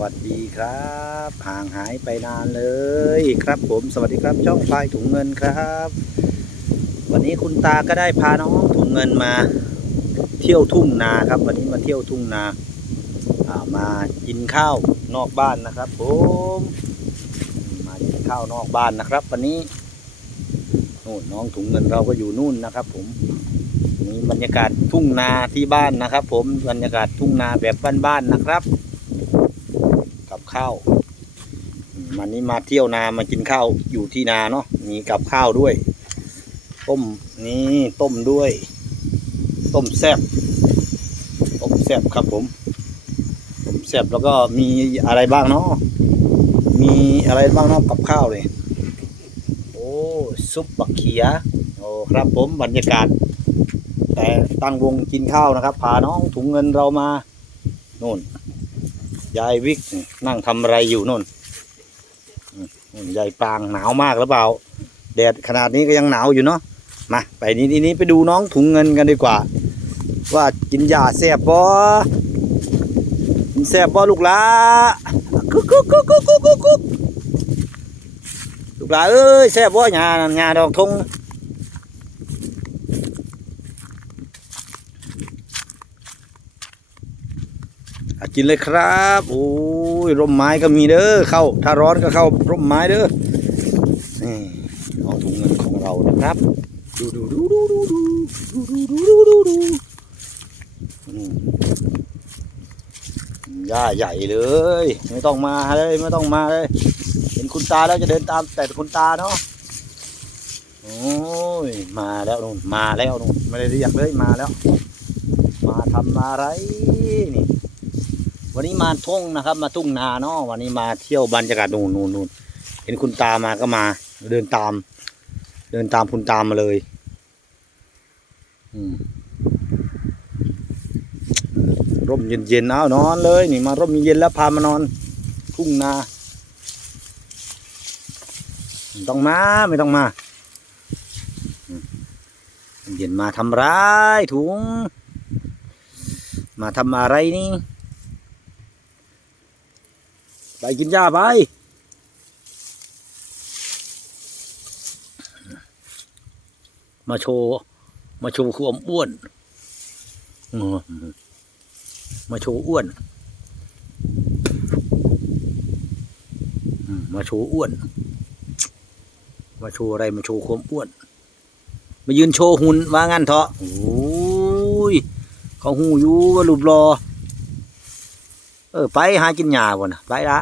วัสดีครับห่างหายไปนานเลยครับผมสวัสดีครับช่องพลายถุงเงินครับ วันนี้คุณตาก็ได้พาน้องถุงเงินมา เที่ยวทุ่งนาครับ วันนี้มาเที่ยวทุ่งนาามากินข้าวนอกบ้านนะครับผมมากินข้าวนอกบ้านนะครับ วันนี้นู่นน้องถุงเงินเราก็อยู่นู่นนะครับ ผมนี่บรรยากาศทุ่งนาที่บ้านนะครับ ผมบรรยากาศทุ่งนาแบบบ้านๆนะครับ ข้าวมวันนี้มาเที่ยวนามากินข้าวอยู่ที่นาเนาะมีกับข้าวด้วย ต้มนี่ต้มด้วย ต้มแซ่บต้มแซ่บครับผมต้มแซ่บแล้วก็มีอะไรบ้างเนาะมีอะไรบ้างเนาะกับข้าวเลยโอ้ซุปบักเขียโอ้ครับผมบรรยากาศ แต่ตั้งวงกินข้าวนะครับพาน้องถุงเงินเรามาโน่น ยายวิกนั่งทำอะไรอยู่นู่นยายปางหนาวมากหรือเปล่า แดดขนาดนี้ก็ยังหนาวอยู่เนาะมาไปนี้นี้ไปดูน้องถุงเงินกันดีกว่า ว่ากินยาแซ่บบ่กินแซ่บบ่ลูกหลากุ๊กกุ๊กกุ๊กกุ๊กกุ๊กกุ๊กลูกหลาเอ้ยแซ่บบ่หญ้านั่นหญ้าดอกทง กินเลยครับ โอ้ยร่มไม้ก็มีเด้อเข้า ถ้าร้อนก็เข้าร่มไม้เด้อนี่น้องถุงเงินของเรานะครับ ดูดูดูดูดูดูดูดูดูดูดูดูอืมหญ้าใหญ่เลย ไม่ต้องมาเลยไม่ต้องมาเลย เห็นคุณตาแล้วจะเดินตามแต่คุณตาเนาะโอ้ยมาแล้วนู่นมาแล้วนู่นไม่ได้เรียกเลยมาแล้ว มาทำอะไรนี่ วันนี้มาทุ่งนะครับ มาทุ่งนาเนาะวันนี้มาเที่ยวบรรยากาศนู่นนู่นนู่นเห็นคุณตามาก็มา เดินตาม เดินตามคุณตามมาเลย อืมร่มเย็นๆเอานอนเลย นี่มาร่มเย็นแล้วพามานอน ทุ่งนาไม่ต้องมาไม่ต้องมา เย็นมาทำร้ายถุง มาทำอะไรนี่ กินหญ้าไป มาโชว์ มาโชว์ความอ้วนมาโชว์อ้วน มาโชว์อ้วน มาโชว์อะไร มาโชว์ความอ้วน มายืนโชว์หุ่นว่างั้นเถอะโอ้ยเขาหูอยู่ว่ารูปรอ ออไปหากินหญ้าบ่นะไปละ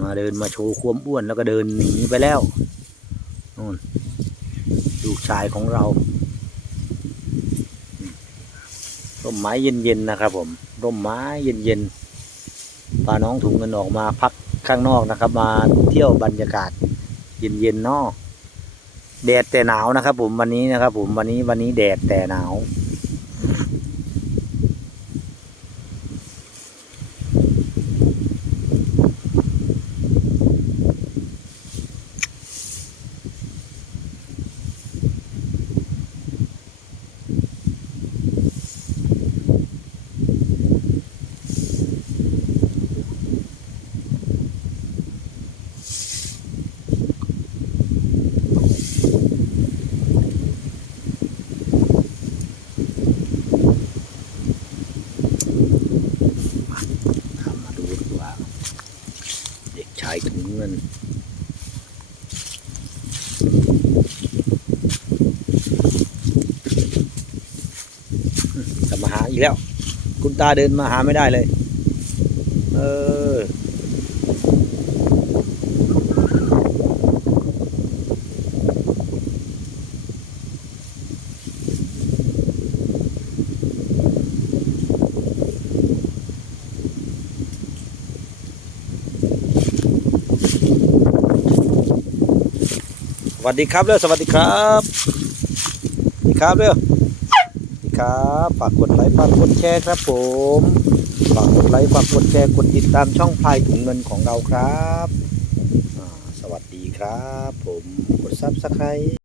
มาเดินมาโชว์ความอ้วนแล้วก็เดินหนีไปแล้วนู่นลูกชายของเราร่มไม้เย็นๆนะครับ ผมร่มไม้เย็นๆพาน้องถุงเงินออกมาพักข้างนอกนะครับ มาเที่ยวบรรยากาศ เย็นๆเนอกแดดแต่หนาวนะครับ ผมวันนี้นะครับ ผมวันนี้วันนี้แดดแต่หนาว ทำมาดูดีกว่า เด็กชายถุง เงินจะมาหาอีกแล้ว คุณตาเดินมาหาไม่ได้เลย เออ สวัสดีครับเร็วสวัสดีครับสวัสดีครับเร็วสวัสดีครับฝากกดไลค์ฝากกดแชร์ครับผมฝากกดไลค์ฝากกดแชร์กดติดตามช่องพายถุงเงินของเราครับ สวัสดีครับ ผมกดซับสไครต์